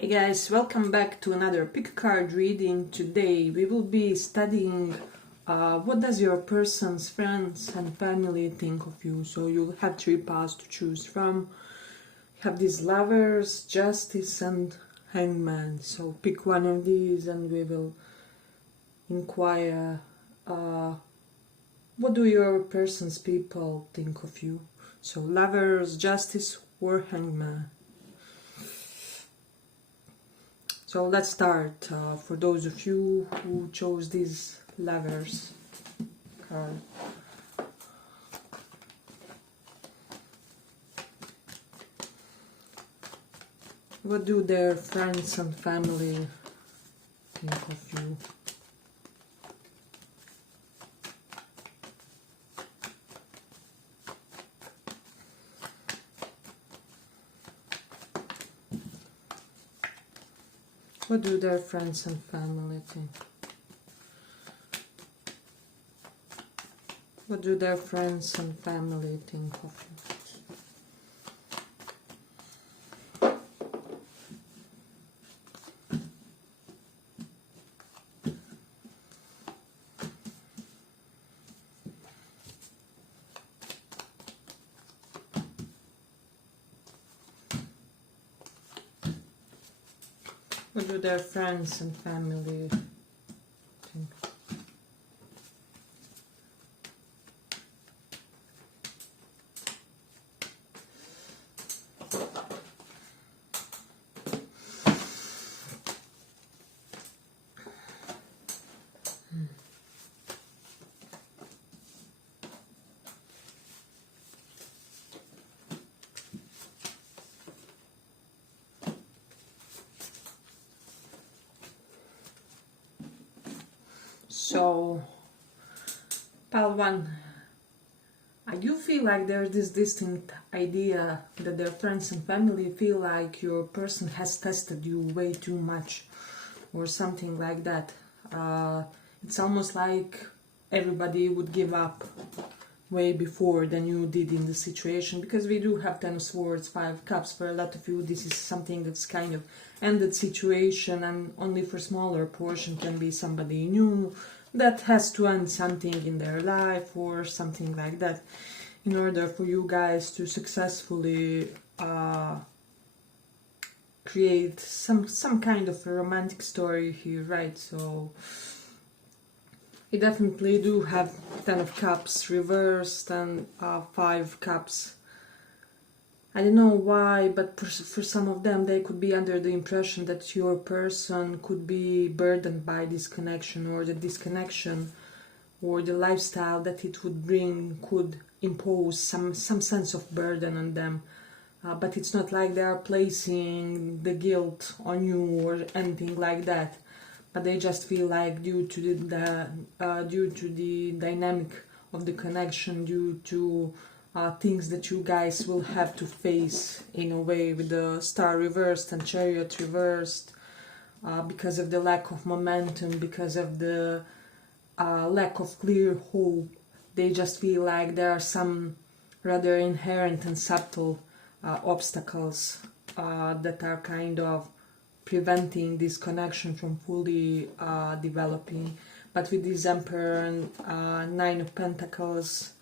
Hey guys, welcome back to another pick a card reading. Today we will be studying what does your person's friends and family think of you. So you'll have three paths to choose from. You have these lovers, justice and hangman. So pick one of these and we will inquire what do your person's people think of you. So lovers, justice or hangman. So let's start. For those of you who chose these lovers card. What do their friends and family think of you? What do their friends and family think? What do their friends and family think of you? What do their friends and family think? So, pile one, I do feel like there's this distinct idea that their friends and family feel like your person has tested you way too much or something like that. It's almost like everybody would give up way before than you did in the situation, because we do have 10 of swords, 5 cups. For a lot of you this is something that's kind of ended situation, and only for smaller portion can be somebody new that has to end something in their life or something like that in order for you guys to successfully create some kind of a romantic story here, right? So we definitely do have 10 of cups reversed and 5 cups. I don't know why, but for some of them they could be under the impression that your person could be burdened by this connection, or that this connection or the lifestyle that it would bring could impose some sense of burden on them. But it's not like they are placing the guilt on you or anything like that. But they just feel like due to the dynamic of the connection, due to things that you guys will have to face in a way, with the Star reversed and Chariot reversed, because of the lack of momentum, because of the lack of clear hope. They just feel like there are some rather inherent and subtle obstacles that are kind of preventing this connection from fully developing. But with this Emperor and 9 of Pentacles,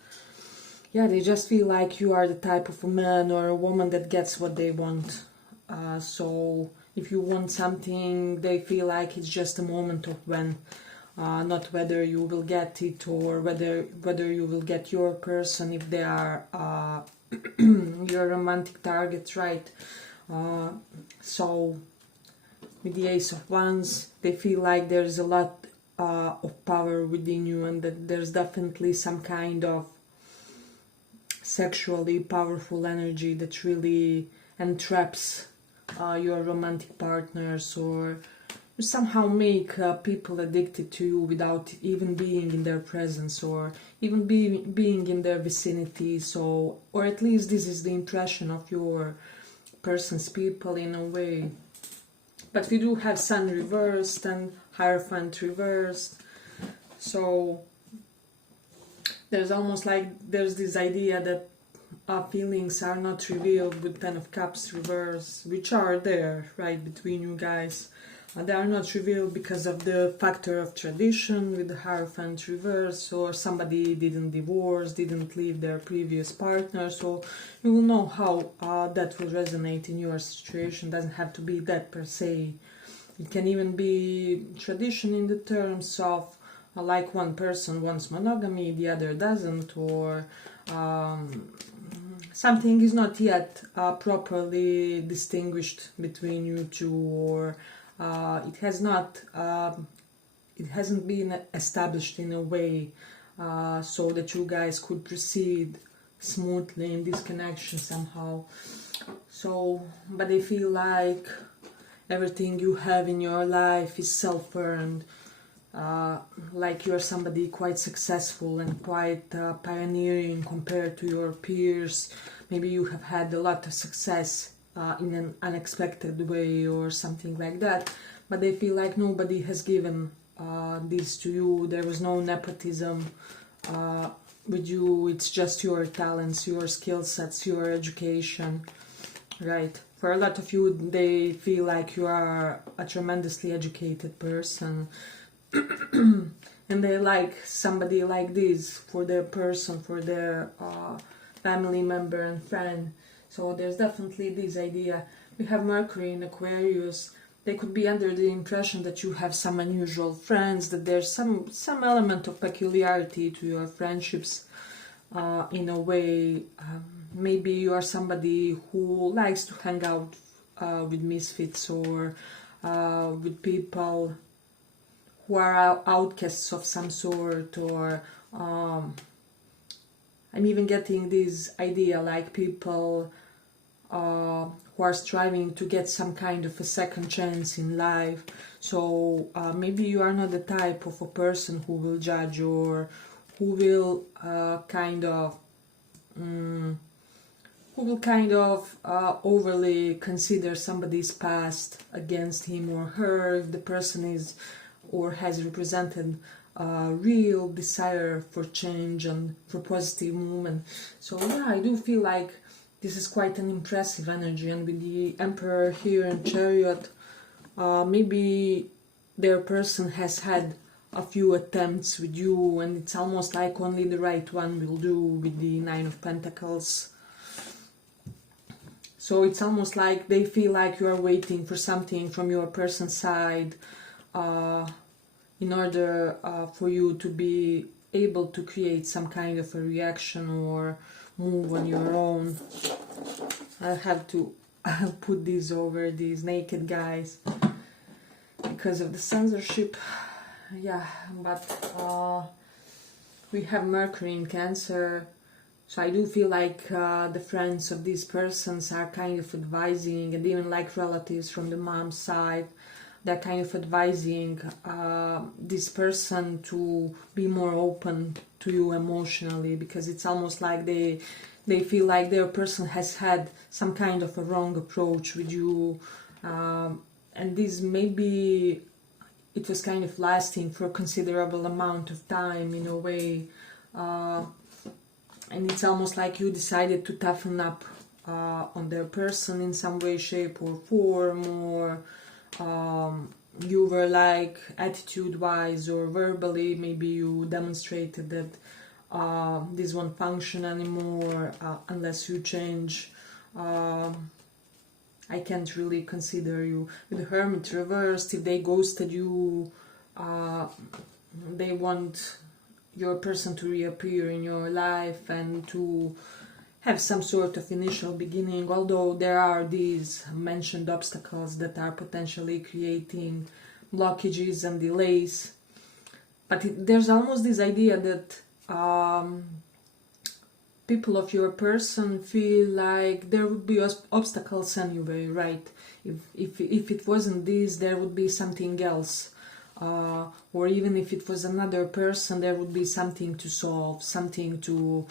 yeah, they just feel like you are the type of a man or a woman that gets what they want. So if you want something, they feel like it's just a moment of when, not whether you will get it, or whether you will get your person, if they are your romantic targets, right? So with the Ace of Wands, they feel like there's a lot of power within you, and that there's definitely some kind of sexually powerful energy that really entraps your romantic partners, or somehow make people addicted to you without even being in their presence, or even being in their vicinity. So, or at least this is the impression of your person's people in a way. But we do have Sun reversed and Hierophant reversed. So there's almost like there's this idea that feelings are not revealed with Ten of Cups reverse, which are there, right, between you guys. They are not revealed because of the factor of tradition with the Hierophant reverse, or somebody didn't divorce, didn't leave their previous partner, so you will know how that will resonate in your situation. Doesn't have to be that per se. It can even be tradition in the terms of like one person wants monogamy, the other doesn't, or something is not yet properly distinguished between you two, or it hasn't been established in a way so that you guys could proceed smoothly in this connection somehow. So, but I feel like everything you have in your life is self-earned, like you're somebody quite successful and quite pioneering compared to your peers. Maybe you have had a lot of success in an unexpected way or something like that, but I feel like nobody has given this to you. There was no nepotism with you. It's just your talents, your skill sets, your education, right? For a lot of you, they feel like you are a tremendously educated person and they like somebody like this for their person, for their family member and friend. So there's definitely this idea. We have Mercury in Aquarius. They could be under the impression that you have some unusual friends, that there's some element of peculiarity to your friendships in a way. Maybe you are somebody who likes to hang out with misfits, or with people who are outcasts of some sort, or I'm even getting this idea like people who are striving to get some kind of a second chance in life. So maybe you are not the type of a person who will judge, or who will kind of overly consider somebody's past against him or her, if the person is or has represented a real desire for change and for positive movement. So yeah, I do feel like this is quite an impressive energy, and with the Emperor here in Chariot, maybe their person has had a few attempts with you, and it's almost like only the right one will do, with the Nine of Pentacles. So it's almost like they feel like you are waiting for something from your person's side in order for you to be able to create some kind of a reaction or move on your own. I'll put these over these naked guys because of the censorship. Yeah, but we have Mercury in Cancer. So I do feel like the friends of these persons are kind of advising, and even like relatives from the mom's side, they're kind of advising this person to be more open to you emotionally, because it's almost like they feel like their person has had some kind of a wrong approach with you, and this maybe it was kind of lasting for a considerable amount of time in a way. And it's almost like you decided to toughen up on their person in some way, shape or form, or you were like attitude-wise or verbally, maybe you demonstrated that this won't function anymore unless you change. I can't really consider you. With the Hermit reversed, if they ghosted you, they want your person to reappear in your life and to have some sort of initial beginning, although there are these mentioned obstacles that are potentially creating blockages and delays. But there's almost this idea that people of your person feel like there would be obstacles anyway, right? If it wasn't this, there would be something else. Or even if it was another person, there would be something to solve, something to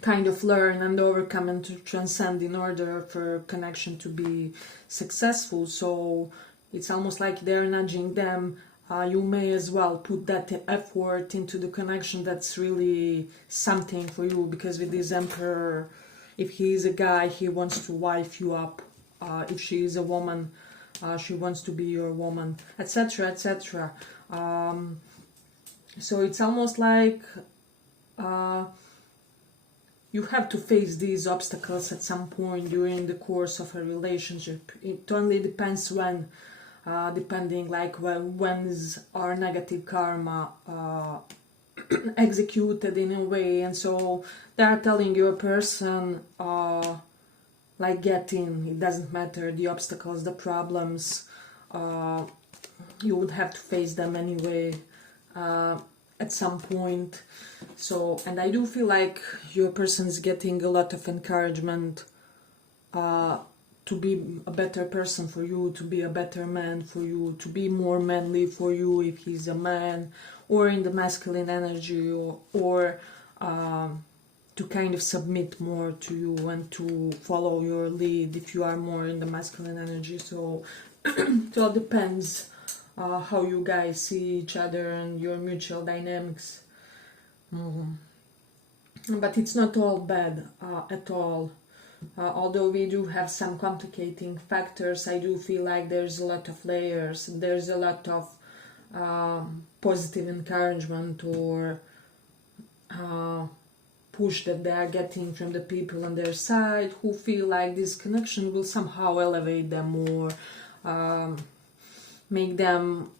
kind of learn and overcome and to transcend in order for connection to be successful. So it's almost like they're nudging them you may as well put that effort into the connection that's really something for you, because with this Emperor, if he is a guy, he wants to wife you up. If she is a woman, she wants to be your woman, etc., etc. So it's almost like you have to face these obstacles at some point during the course of a relationship. It only depends when, depending like when's our negative karma executed in a way. And so they are telling your person, like, get in, it doesn't matter, the obstacles, the problems, you would have to face them anyway at some point. So, and I do feel like your person is getting a lot of encouragement to be a better person for you, to be a better man for you, to be more manly for you if he's a man, or in the masculine energy, or to kind of submit more to you and to follow your lead if you are more in the masculine energy. So it all depends how you guys see each other and your mutual dynamics. But it's not all bad at all. Although we do have some complicating factors, I do feel like there's a lot of layers, there's a lot of positive encouragement or push that they are getting from the people on their side, who feel like this connection will somehow elevate them or make them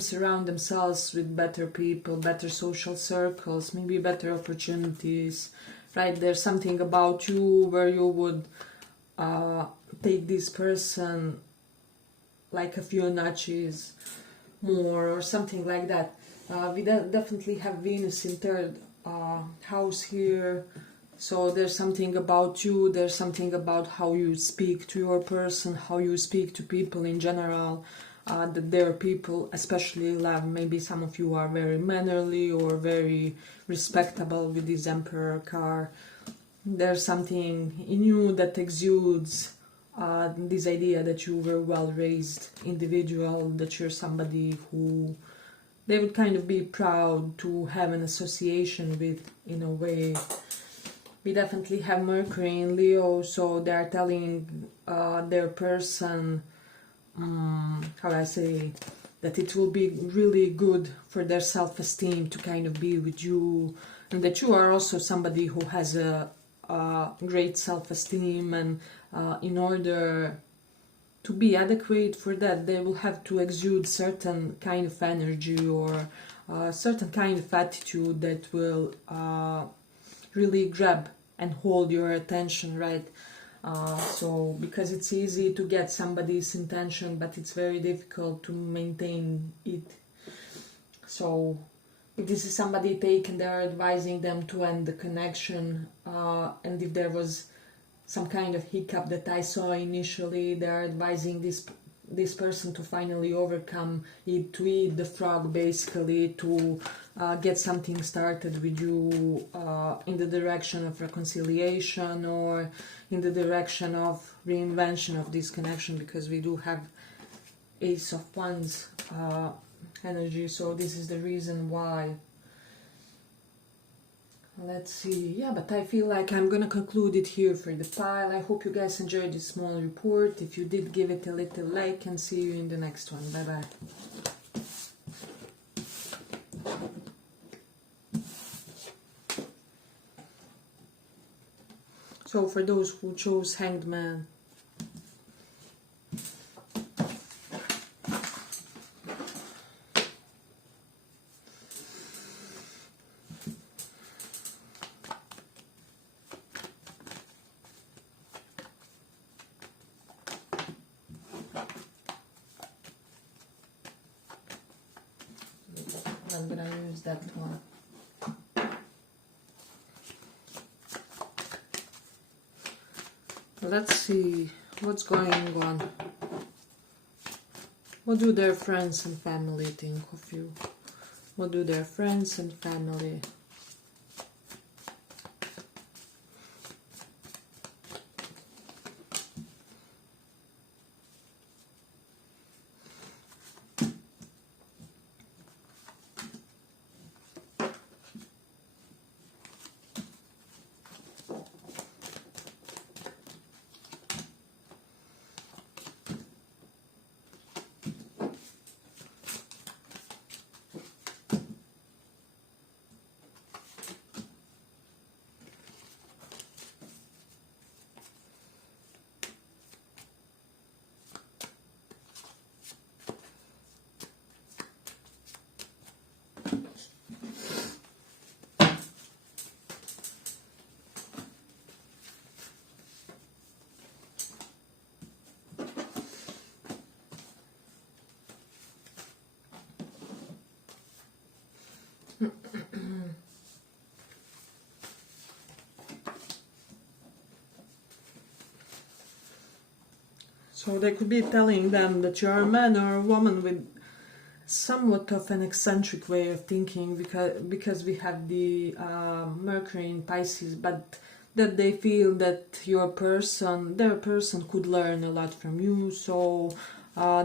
surround themselves with better people, better social circles, maybe better opportunities. Right, there's something about you where you would take this person like a few notches more or something like that. We definitely have Venus in third house here, so there's something about you, there's something about how you speak to your person, how you speak to people in general, that there are people especially love. Maybe some of you are very mannerly or very respectable with this Emperor card. There's something in you that exudes this idea that you were well-raised individual, that you're somebody who they would kind of be proud to have an association with, in a way. We definitely have Mercury in Leo, so they are telling their person, how do I say, that it will be really good for their self-esteem to kind of be with you, and that you are also somebody who has a great self-esteem, and in order to be adequate for that, they will have to exude certain kind of energy or certain kind of attitude that will really grab and hold your attention, right? So, because it's easy to get somebody's intention, but it's very difficult to maintain it. So, if this is somebody taken, they're advising them to end the connection, and if there was some kind of hiccup that I saw initially, they're advising this person to finally overcome it, to eat the frog, basically, to get something started with you in the direction of reconciliation or in the direction of reinvention of this connection, because we do have Ace of Wands energy, so this is the reason why. Let's see, yeah, but I feel like I'm gonna conclude it here for the pile. I hope you guys enjoyed this small report. If you did, give it a little like, and see you in the next one. Bye bye. So for those who chose Hanged Man, I'm gonna use that one. Let's see what's going on. What do their friends and family think of you? What do their friends and family? So they could be telling them that you're a man or a woman with somewhat of an eccentric way of thinking, because we have the Mercury in Pisces, but that they feel that their person could learn a lot from you, so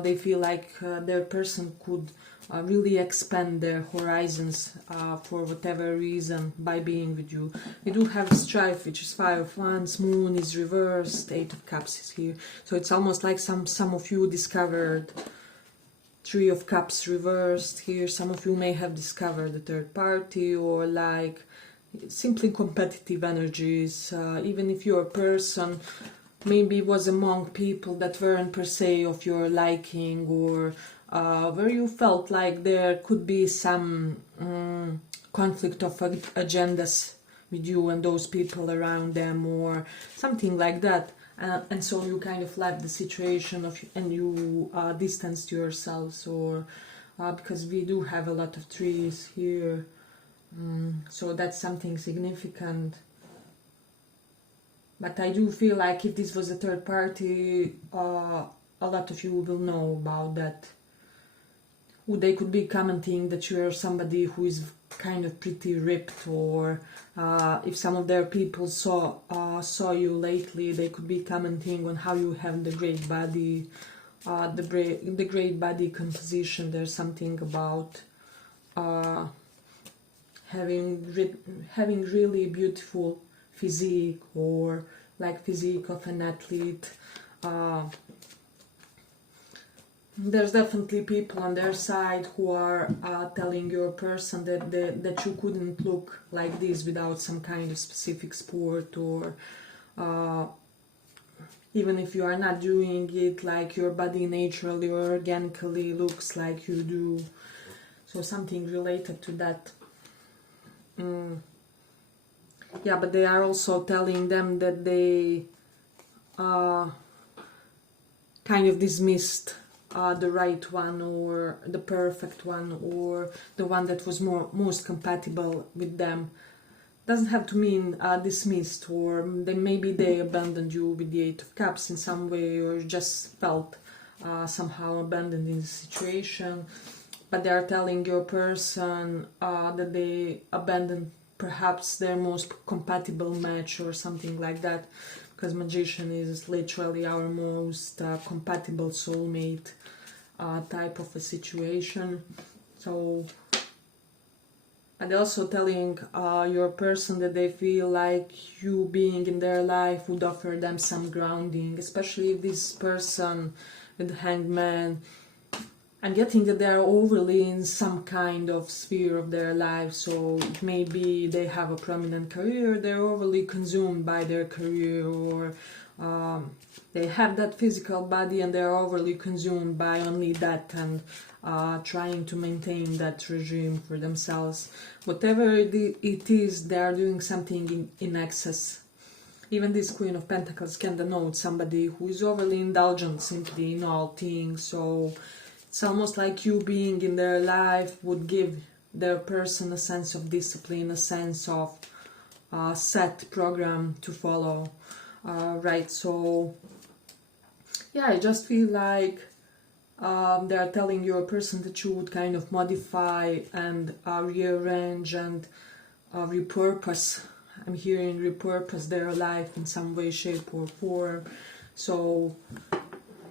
they feel like their person could really expand their horizons for whatever reason by being with you. We do have strife, which is 5 of Wands, Moon is reversed, 8 of Cups is here. So it's almost like some of you discovered 3 of Cups reversed here. Some of you may have discovered a third party, or like simply competitive energies. Even if your person maybe was among people that weren't per se of your liking, or where you felt like there could be some conflict of agendas with you and those people around them, or something like that. And so you kind of left the situation and you distanced yourselves, or because we do have a lot of trees here, so that's something significant. But I do feel like if this was a third party, a lot of you will know about that. They could be commenting that you're somebody who is kind of pretty ripped, or if some of their people saw you lately, they could be commenting on how you have the great body, the great body composition. There's something about having really beautiful physique, or like physique of an athlete. There's definitely people on their side who are telling your person that you couldn't look like this without some kind of specific sport, or even if you are not doing it, like your body naturally or organically looks like you do. So something related to that. Yeah, but they are also telling them that they kind of dismissed the right one, or the perfect one, or the one that was most compatible with them. Doesn't have to mean dismissed, or maybe they abandoned you with the 8 of Cups in some way, or just felt somehow abandoned in the situation. But they are telling your person that they abandoned perhaps their most compatible match, or something like that, because Magician is literally our most compatible soulmate type of a situation. So, and also telling your person that they feel like you being in their life would offer them some grounding, especially if this person with the Hanged Man, I'm getting that they are overly in some kind of sphere of their life. So maybe they have a prominent career, they're overly consumed by their career, or they have that physical body and they're overly consumed by only that, and trying to maintain that regime for themselves. Whatever it is, they are doing something in excess. Even this Queen of Pentacles can denote somebody who is overly indulgent simply in all things. So it's almost like you being in their life would give their person a sense of discipline, a sense of set program to follow. Right, so yeah, I just feel like they are telling your person that you would kind of modify and rearrange and repurpose. I'm hearing repurpose their life in some way, shape or form. So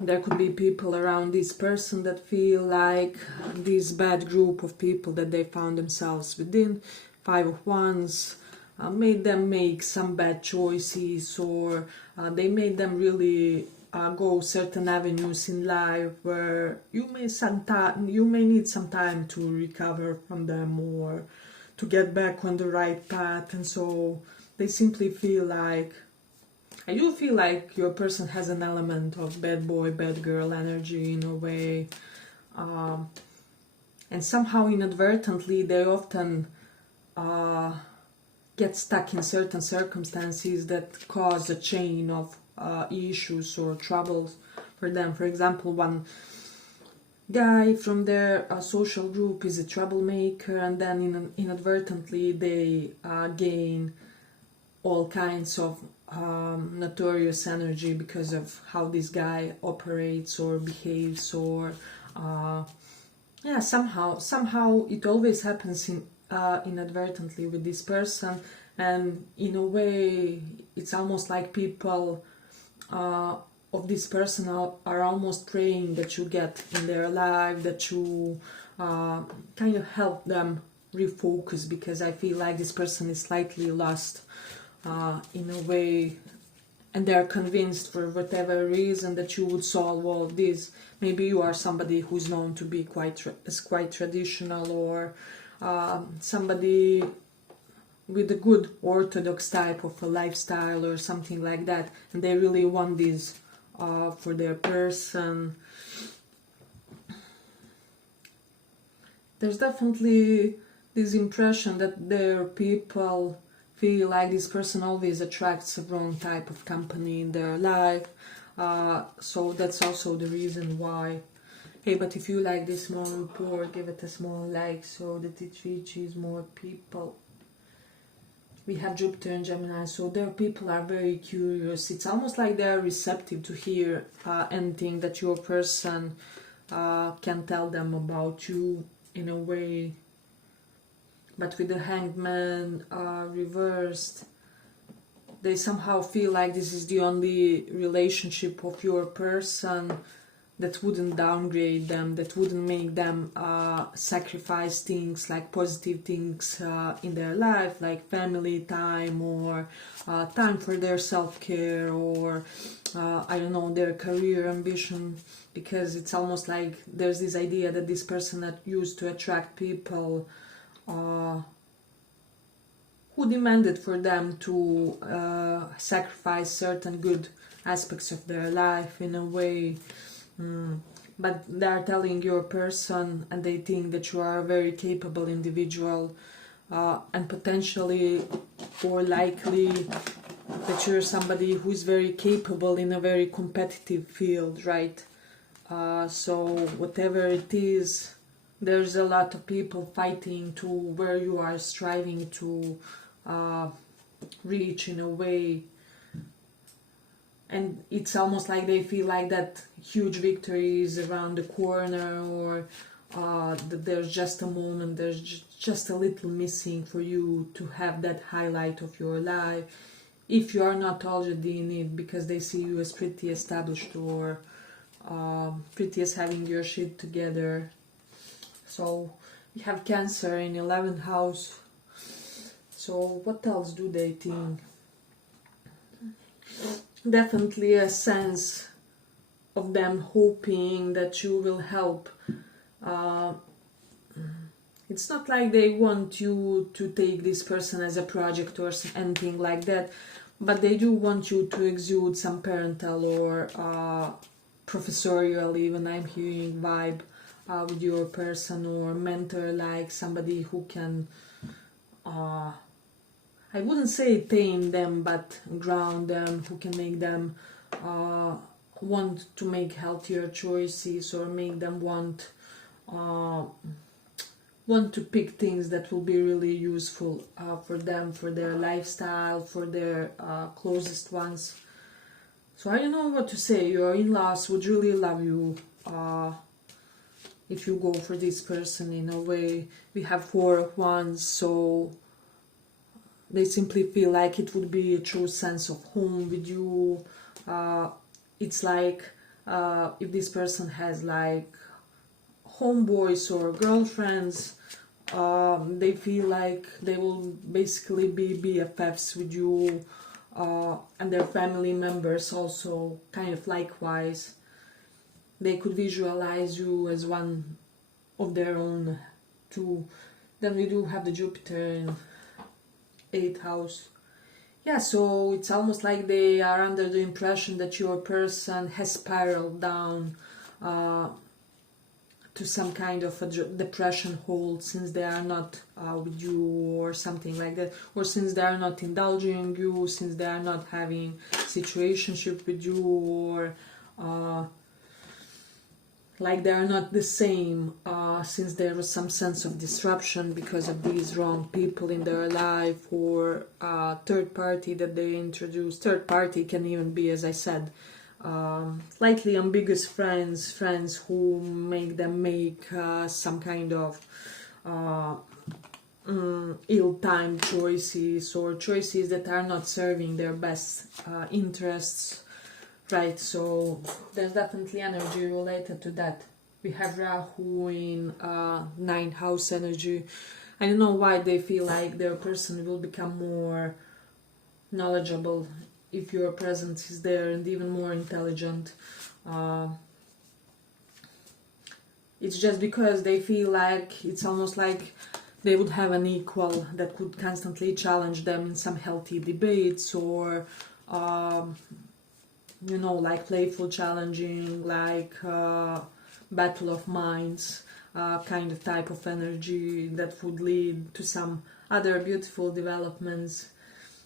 there could be people around this person that feel like this bad group of people that they found themselves within, 5 of Wands, made them make some bad choices, or they made them really go certain avenues in life where you may need some time to recover from them, or to get back on the right path. And so they simply feel like, I do feel like your person has an element of bad boy, bad girl energy in a way, and somehow inadvertently they often get stuck in certain circumstances that cause a chain of issues or troubles for them. For example, guy from their social group is a troublemaker, and then inadvertently they gain all kinds of notorious energy because of how this guy operates or behaves, or yeah, somehow it always happens inadvertently with this person. And in a way it's almost like people of this person are almost praying that you get in their life, that you kind of help them refocus, because I feel like this person is slightly lost in a way, and they're convinced for whatever reason that you would solve all this. Maybe you are somebody who's known to be quite traditional, or somebody with a good orthodox type of a lifestyle or something like that, and they really want this for their person. There's definitely this impression that their people feel like this person always attracts the wrong type of company in their life, so that's also the reason why. Hey, but if you like this small report, give it a small like so that it reaches more people. We have Jupiter and Gemini, so their people are very curious. It's almost like they're receptive to hear anything that your person can tell them about you in a way. But with the Hangman reversed, they somehow feel like this is the only relationship of your person that wouldn't downgrade them, that wouldn't make them sacrifice things like positive things in their life, like family time, or time for their self-care, or I don't know, their career ambition. Because it's almost like there's this idea that this person that used to attract people who demanded for them to sacrifice certain good aspects of their life in a way. But they are telling your person, and they think that you are a very capable individual, and potentially or likely that you're somebody who is very capable in a very competitive field, right? So whatever it is, there's a lot of people fighting to where you are striving to reach in a way. And it's almost like they feel like that huge victory is around the corner, or that there's just a moment, there's just a little missing for you to have that highlight of your life, if you are not already in it, because they see you as pretty established, or pretty as having your shit together. So we have Cancer in 11th house. So what else do they think? Definitely a sense of them hoping that you will help. It's not like they want you to take this person as a project or anything like that, but they do want you to exude some parental or professorial, even I'm hearing vibe with your person, or mentor, like somebody who can I wouldn't say tame them, but ground them, who can make them want to make healthier choices, or make them want to pick things that will be really useful for them, for their lifestyle, for their closest ones. So I don't know what to say. Your in-laws would really love you if you go for this person in a way. We have 4 of Wands, so they simply feel like it would be a true sense of home with you. It's like if this person has like homeboys or girlfriends, they feel like they will basically be BFFs with you, and their family members also kind of likewise. They could visualize you as one of their own too. Then we do have the Jupiter in 8th house. Yeah, so it's almost like they are under the impression that your person has spiraled down to some kind of a depression hole, since they are not with you, or something like that, or since they are not indulging you, since they are not having situationship with you, or like they are not the same, since there was some sense of disruption because of these wrong people in their life, or third party that they introduce. Third party can even be, as I said, slightly ambiguous friends who make them make some kind of ill-timed choices, or choices that are not serving their best interests, right? So there's definitely energy related to that. We have Rahu in ninth house energy. I don't know why they feel like their person will become more knowledgeable if your presence is there, and even more intelligent. It's just because they feel like it's almost like they would have an equal that could constantly challenge them in some healthy debates, or like playful challenging, like battle of minds, kind of type of energy that would lead to some other beautiful developments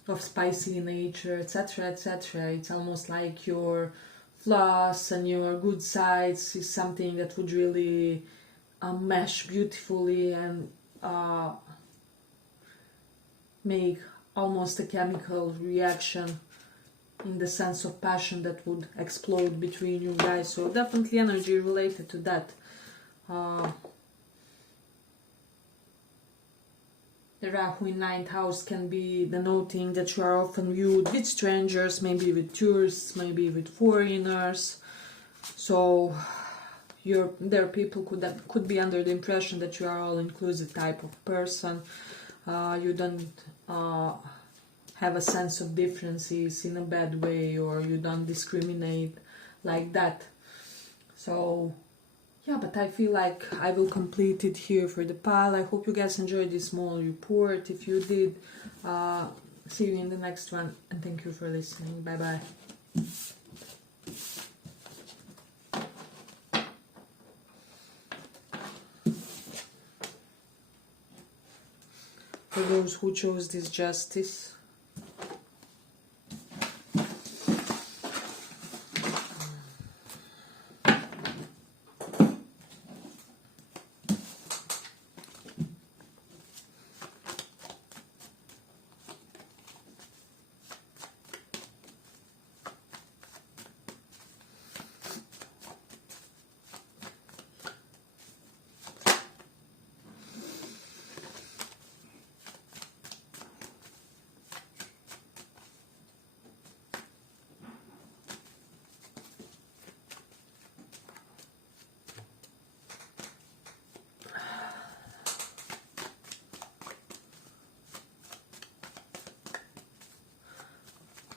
of spicy nature, etc., etc. It's almost like your flaws and your good sides is something that would really mesh beautifully and make almost a chemical reaction in the sense of passion that would explode between you guys. So definitely energy related to that. The Rahu in ninth house can be denoting that you are often viewed with strangers, maybe with tourists, maybe with foreigners. So their people could be under the impression that you are all-inclusive type of person. You don't have a sense of differences in a bad way, or you don't discriminate like that. So yeah, but I feel like I will complete it here for the pile. I hope you guys enjoyed this small report. If you did, see you in the next one, and thank you for listening. Bye bye. For those who chose this justice,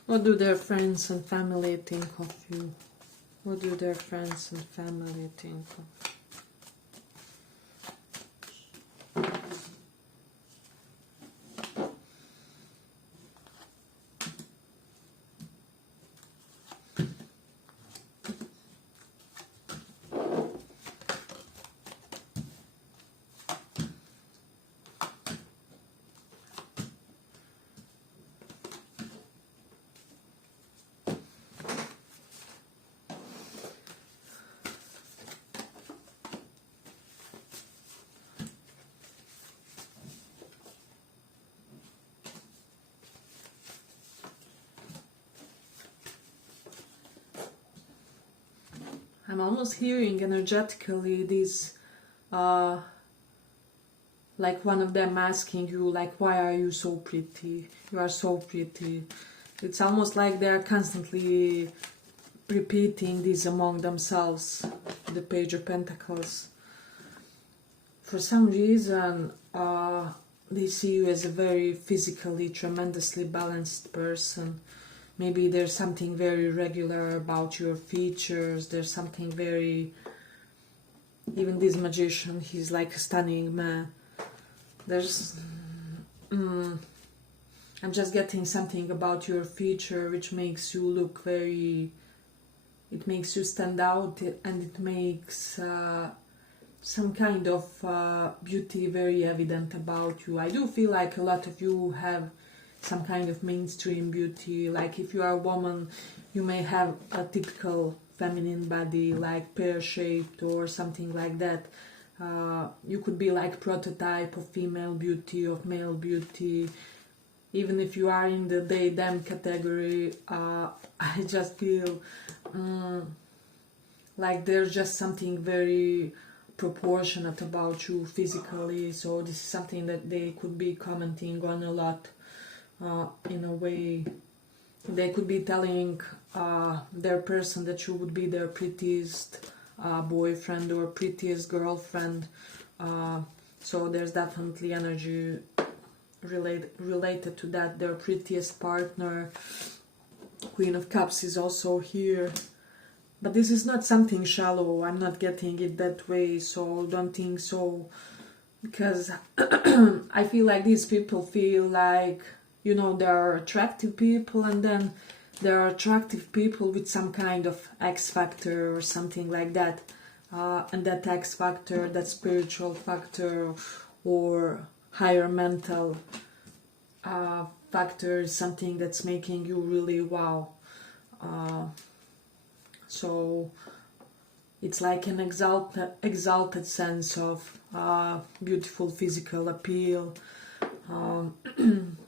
what do their friends and family think of you? What do their friends and family think of you? I'm almost hearing energetically this, like one of them asking you, like, why are you so pretty? You are so pretty. It's almost like they are constantly repeating this among themselves, the Page of Pentacles. For some reason, they see you as a very physically, tremendously balanced person. Maybe there's something very regular about your features. There's something very... Even this magician, he's like a stunning man. There's... I'm just getting something about your feature which makes you look very... It makes you stand out, and it makes some kind of beauty very evident about you. I do feel like a lot of you have some kind of mainstream beauty. Like if you are a woman, you may have a typical feminine body, like pear-shaped or something like that. You could be like prototype of female beauty, of male beauty. Even if you are in the they-them category, I just feel like there's just something very proportionate about you physically. So this is something that they could be commenting on a lot. In a way, they could be telling their person that you would be their prettiest boyfriend or prettiest girlfriend. So there's definitely energy related to that, their prettiest partner. Queen of Cups is also here. But this is not something shallow, I'm not getting it that way, so don't think so. Because I feel like these people feel like, you know, there are attractive people, and then there are attractive people with some kind of X factor or something like that. And that X factor, that spiritual factor or higher mental factor is something that's making you really wow. So it's like an exalted sense of beautiful physical appeal.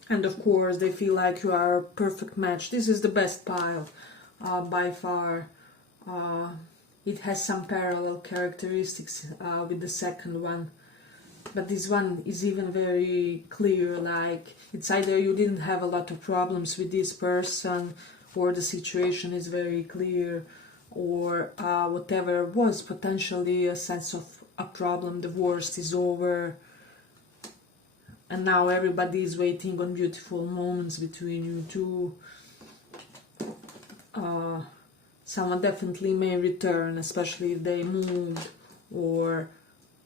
And of course they feel like you are a perfect match. This is the best pile by far. It has some parallel characteristics with the second one, but this one is even very clear. Like, it's either you didn't have a lot of problems with this person, or the situation is very clear, or whatever was potentially a sense of a problem, the worst is over, and now everybody is waiting on beautiful moments between you two. Someone definitely may return, especially if they moved, or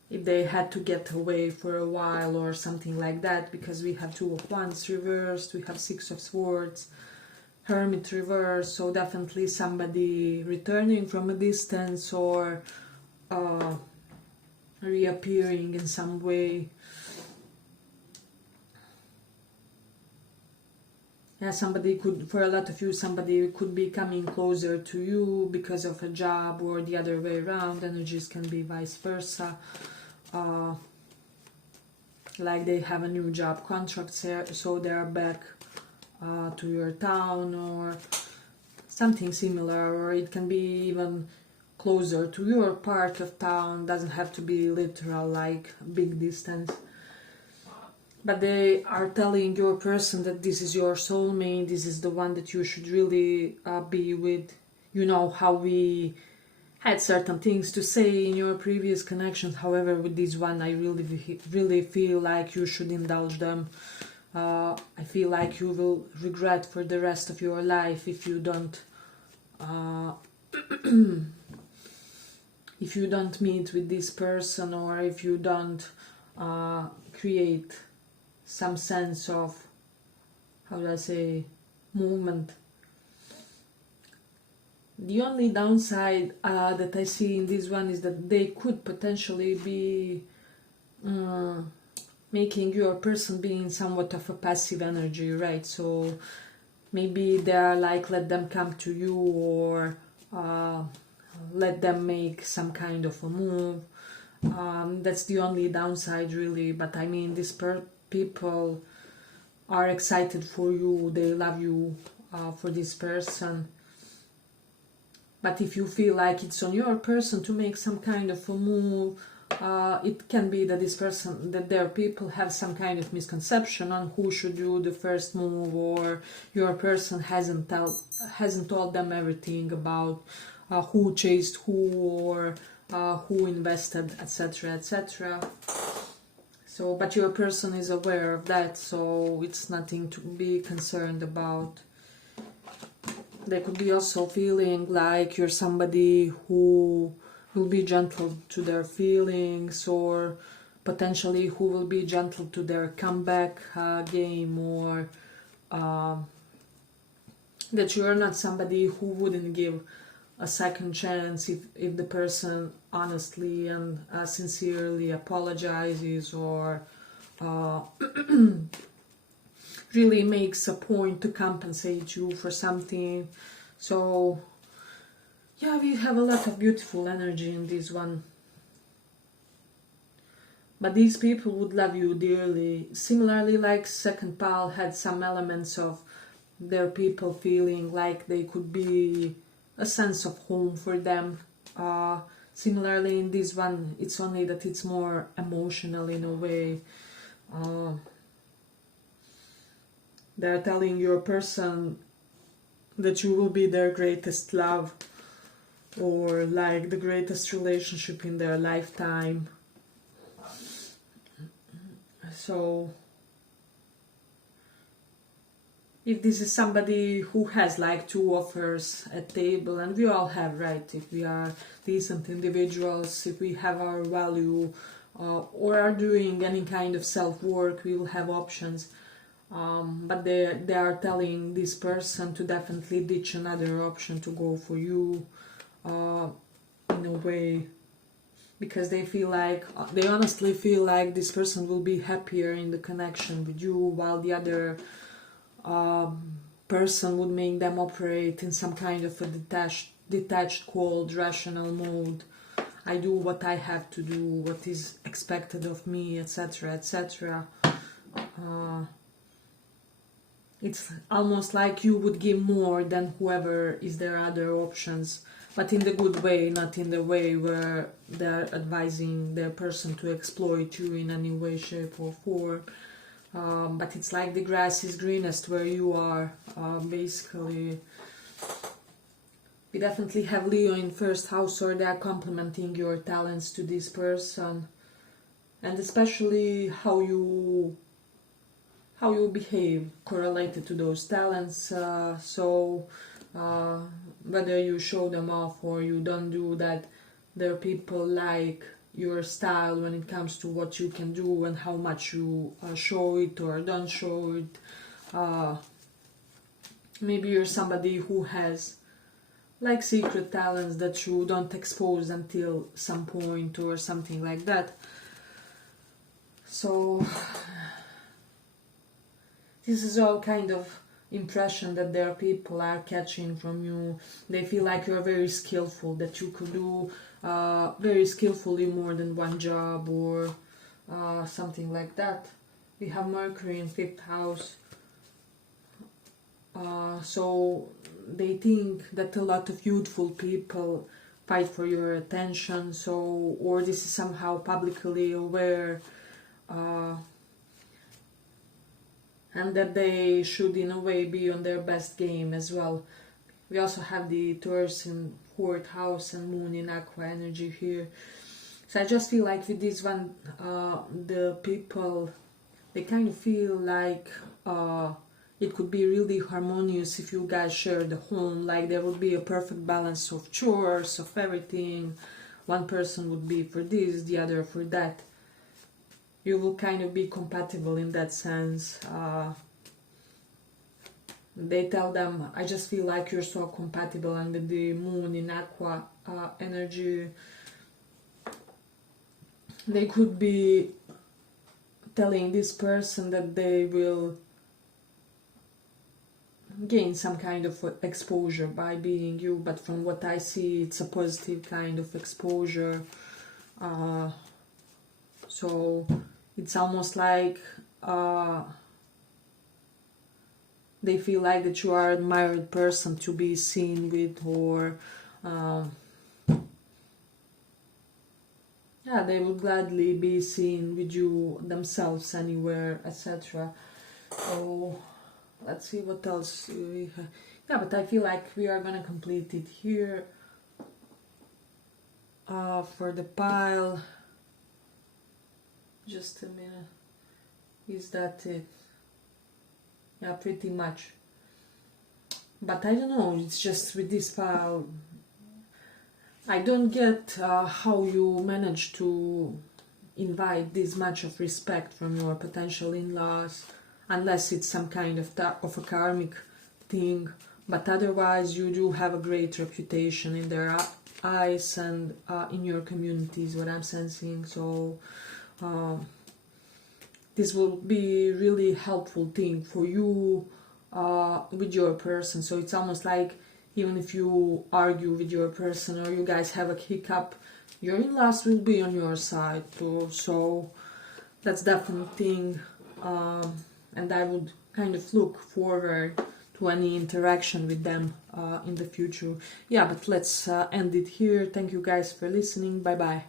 if they had to get away for a while or something like that, because we have Two of Wands reversed, we have Six of Swords, Hermit reversed, so definitely somebody returning from a distance or reappearing in some way. Yeah, somebody could, for a lot of you, somebody could be coming closer to you because of a job, or the other way around. Energies can be vice versa. Like they have a new job contract, so they are back to your town, or something similar, or it can be even closer to your part of town. Doesn't have to be literal, like big distance. But they are telling your person that this is your soulmate, this is the one that you should really be with. You know how we had certain things to say in your previous connections. However, with this one, I really feel like you should indulge them. I feel like you will regret for the rest of your life if you don't if you don't meet with this person, or if you don't create some sense of, how do I say, movement. The only downside that I see in this one is that they could potentially be making your person being somewhat of a passive energy, right? So maybe they are like, let them come to you, or let them make some kind of a move. That's the only downside, really. But I mean, these people are excited for you, they love you for this person. But if you feel like it's on your person to make some kind of a move, it can be that this person, that their people have some kind of misconception on who should do the first move, or your person hasn't told them everything about who chased who, or who invested, etc., etc. So, but your person is aware of that, so it's nothing to be concerned about. They could be also feeling like you're somebody who will be gentle to their feelings, or potentially who will be gentle to their comeback game, or that you are not somebody who wouldn't give a second chance if the person honestly and sincerely apologizes, or really makes a point to compensate you for something. So Yeah, we have a lot of beautiful energy in this one. But these people would love you dearly. Similarly, like second pile had some elements of their people feeling like they could be a sense of home for them. Similarly, in this one, it's only that it's more emotional in a way. They're telling your person that you will be their greatest love, or like the greatest relationship in their lifetime. So if this is somebody who has like two offers at table, and we all have, right, if we are decent individuals, if we have our value, or are doing any kind of self-work, we will have options. But they are telling this person to definitely ditch another option to go for you, in a way, because they feel like, they honestly feel like this person will be happier in the connection with you, while the other person would make them operate in some kind of a detached, cold, rational mode. I do what I have to do, what is expected of me, etc., etc. It's almost like you would give more than whoever is their other options, but in the good way, not in the way where they're advising their person to exploit you in any way, shape or form. But it's like the grass is greenest where you are, basically. We definitely have Leo in first house, or they are complementing your talents to this person, and especially how you behave correlated to those talents. Whether you show them off or you don't do that, there are people like your style when it comes to what you can do and how much you show it or don't show it. Maybe you're somebody who has like secret talents that you don't expose until some point or something like that. So this is all kind of impression that their people are catching from you. They feel like you're very skillful, that you could do very skillfully more than one job, or something like that. We have Mercury in 5th house. So they think that a lot of youthful people fight for your attention, so, or this is somehow publicly aware, and that they should in a way be on their best game as well. We also have the Taurus in 4th house and Moon in Aqua energy here. So I just feel like with this one, the people, they kind of feel like it could be really harmonious if you guys share the home, like there would be a perfect balance of chores, of everything. One person would be for this, the other for that. You will kind of be compatible in that sense. They tell them, I just feel like you're so compatible, and with the Moon in Aqua energy, they could be telling this person that they will gain some kind of exposure by being you, but from what I see, it's a positive kind of exposure. So it's almost like they feel like that you are an admired person to be seen with, or yeah, they would gladly be seen with you themselves anywhere, etc. So let's see what else we have. Yeah, but I feel like we are gonna complete it here. For the pile, just a minute. Is that it? Yeah, pretty much. But I don't know, it's just with this pile, I don't get how you manage to invite this much of respect from your potential in-laws, unless it's some kind of a karmic thing. But otherwise, you do have a great reputation in their eyes and in your community is what I'm sensing. So this will be really helpful thing for you with your person. So it's almost like even if you argue with your person or you guys have a hiccup, your in-laws will be on your side too. So that's definitely thing, and I would kind of look forward to any interaction with them in the future. Yeah, but let's end it here. Thank you guys for listening. Bye bye.